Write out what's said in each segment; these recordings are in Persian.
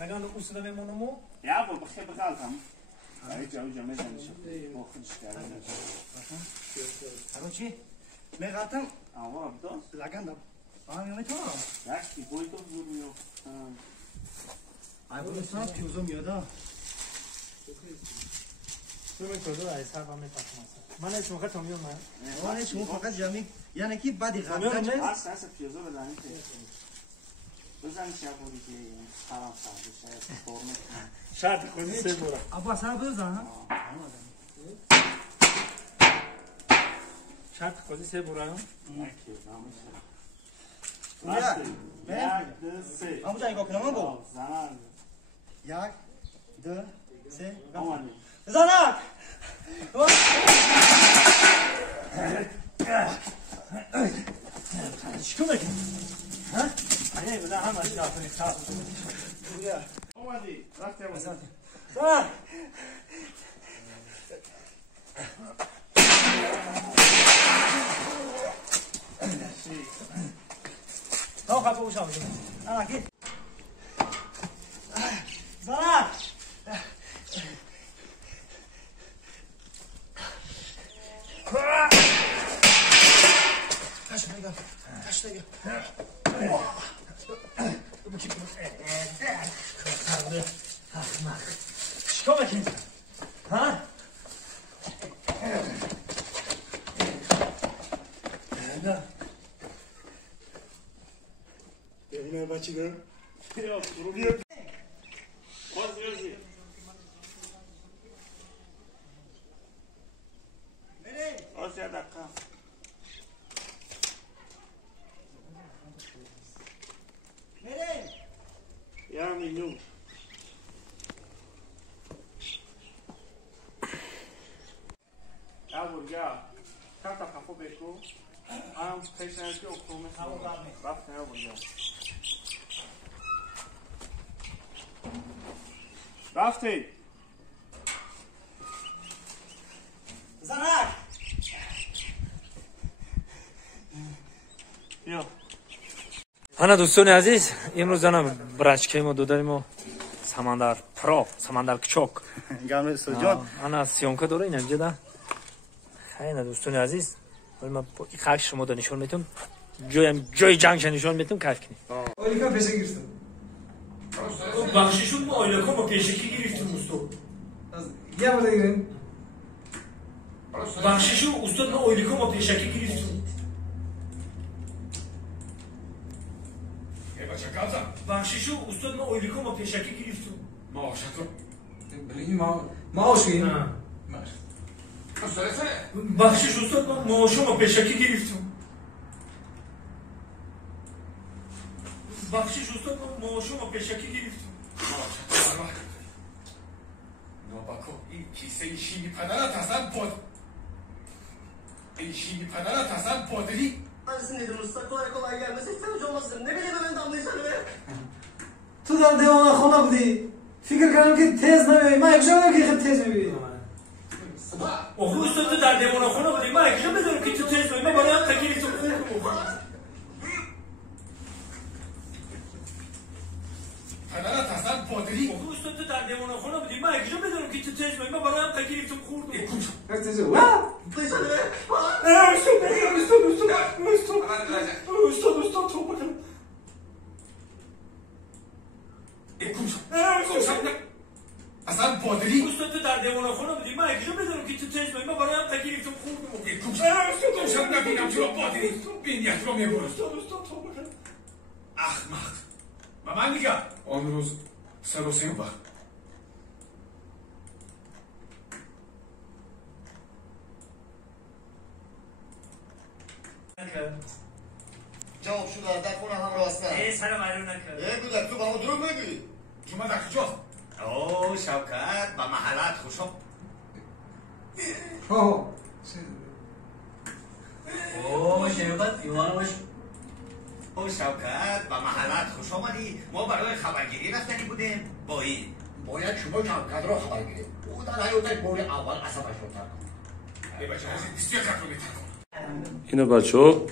نگاه دو کسی داریم منو یا با بخیر بخالم. ای جاوی جامعه جانشون. با خودش کردن. الان چی؟ میگفتم. آوا بدون. لگندم. آهنگ میتونم. داشتی بوی تو زور میو. ای بود ساعت پیوزو میادا. تو میتونی از هر وقت میتونی. من هیچ موقع تو میام. من هیچ موقع فقط جمعی. یعنی کی بعدی غلط. اصلا پیوزو بدانی که. بزن شبونی که حرام سازی شاید فرم. شرط خونی سه برا. ابا سر بزن. شرط خودی سه برا. نکی نمیشه. یک دو سه. آموزش نگاه کنم با. زمان. یک دو سه. آمانی. زنک. چیکار میکنی؟ ها؟ ای بذار هم از داخلی خاص. بیا. آمدی. رفتی آمدی. زنک. ها خب بوشم. انا کی؟ زنک. Kaç nega. Kaç nega. Bu kim? Kaldı. Ahmak. Çıkma bakayım. Ha? Ne? Yine başıda. Yok, duruyor. Vazgeçti. Nereye? Asya dakika. Nereye? Ya minum. Ya buraya. Kata kafa beko. Am peşen ki okumu. Tamam abi. Bak ne buraya. Rafti. Zanak. Yo. انا دوستان عزیز امروز جناب برچکی ما دو داریم و سمندر پرو سمندر کچوک گام سوجان انا سیونکا داره این اینجا ده خیلی دوستان عزیز ولی من با این خاک شما رو نشون میتونم جای جنگش نشون میتونم کار کنی اولیکا پیشه گرفتم بخششون ما اولیکا ما پیشکی گرفتیم استاد یه بار دیگه بخششون استاد ما اولیکا ما پیشکی گرفتیم بخششو استاد ما اولیکو ما پیشکی گرفتم معاشتو بلی معاشی بخشش استاد ما معاشو ما پیشکی گرفتم بخشش استاد ما معاشو ما پیشکی گرفتم نوباکو این کیسه شیمی پدرت اصلا بود این شیمی پدرت اصلا بودلی Annesini dedim usta kolay gelmesi istemiş olmasın. Ne bileyim ben damlayacağını be. تو در دیوان خونه بودی فکر کردم که تیز نمیبینی من اکشم که خیلی تیز میبینی آخه استاد تو در دیوان خونه بودی من اکشم بدونم که تو تیز میبینی من برای هم تکیلی تو خوردم پدرت اصلا بودلی آخه استاد تو در دیوان خونه بودی من اکشم بدونم که تو تیز میبینی من برای هم تکیلی تو خوردم هر تیزه وا Damlayacağını be. استاد تو بکنم اصلا بودلی استاد تو در دیوان خونه بودی من اکشم بدونم که تو تیز میبینی من برای هم تکیلی تو خوردم دوشم نبینم تو بودلی بینیت رو میبرد استاد تو بکنم احمق و من میگم آن روز سروسیم وقت جواب شو در خونه هم راستن. سلام علیکم گودک تو با ما دروغ میگی. جمعه در کجاست اوه شوکت با محلات خوشم. اوه شوکت ایوان باش. اوه شوکت با محلات خوش آمدی. ما برای خبرگیری رفتنی بودیم. باید شما شوکت رو خبر گیرید. او در حیاتش بوری اول عصبش رو ترک کن. ای بچه هزی 21 رو میترکن اینا بچه‌ها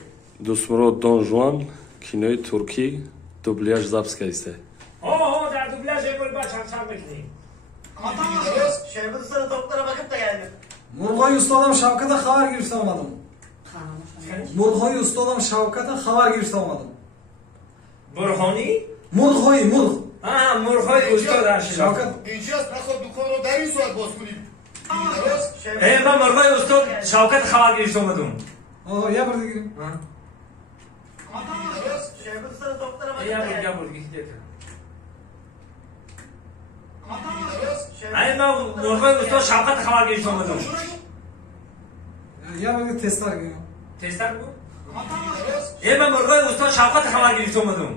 دوستمراد دون جوان کینوی ترکی دوبلیاژ زابسکایسته در دوبلاژ çarçar bekleyin. Şevket sana doktora bakıp da geldim. Murg'oy usta odam Shavkat'a xabar berishdan olmadim. Murg'oy usta odam Shavkat'a xabar berishdan olmadim. Burhoni? Murg'oy, murg'. Ha, Murg'oy usta odam Shavkat. اینجاست نخواد دکان رو در این ساعت باز کنیم درست؟ من Murg'oy usta Shavkat xabar berishga olmadim. Oh, ya bir digim. درست؟ شevket sana doktora bakıp da Ya geldim. bu git. درست؟ Ay ben Murg'oy usta Shavkat xabar berishga olmadim. Ya bir testlar geliyor. Testlar bu? درست؟ Ben Murg'oy usta Shavkat xabar berishga olmadim.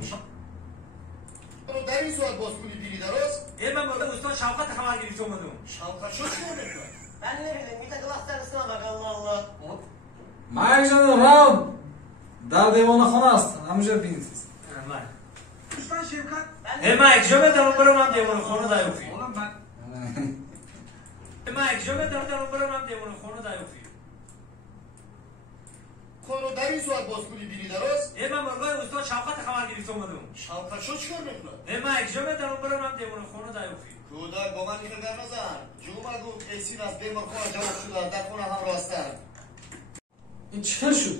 رو در این ساعت باز کنی دیری درست؟ Ben Murg'oy usta Shavkat xabar berishga olmadim. Şavkat şu çıkıyor mu? Ben ne bileyim bir takım hastanesine bak Allah Allah. Mayakjon Ram. Dar devonxona ast. Hamja binsiz. Mayk. Usta Şevkat. Mayk, şöyle de umarım diye bunu konu da yok. Oğlum bak. Mayk, şöyle de umarım diye bunu konu da yok. Konu در این ساعت باز کنی دیری درست؟ Ben Murg'oy usta Shavkat xabar berishga olmadim. Şavkat şu çıkıyor mu? Mayk, şöyle de umarım diye bunu konu da yok. کودک با من اینو در نزن جوما گفت اسین از بیمار خونه جواب شده در خونه هم راستن این چه شد؟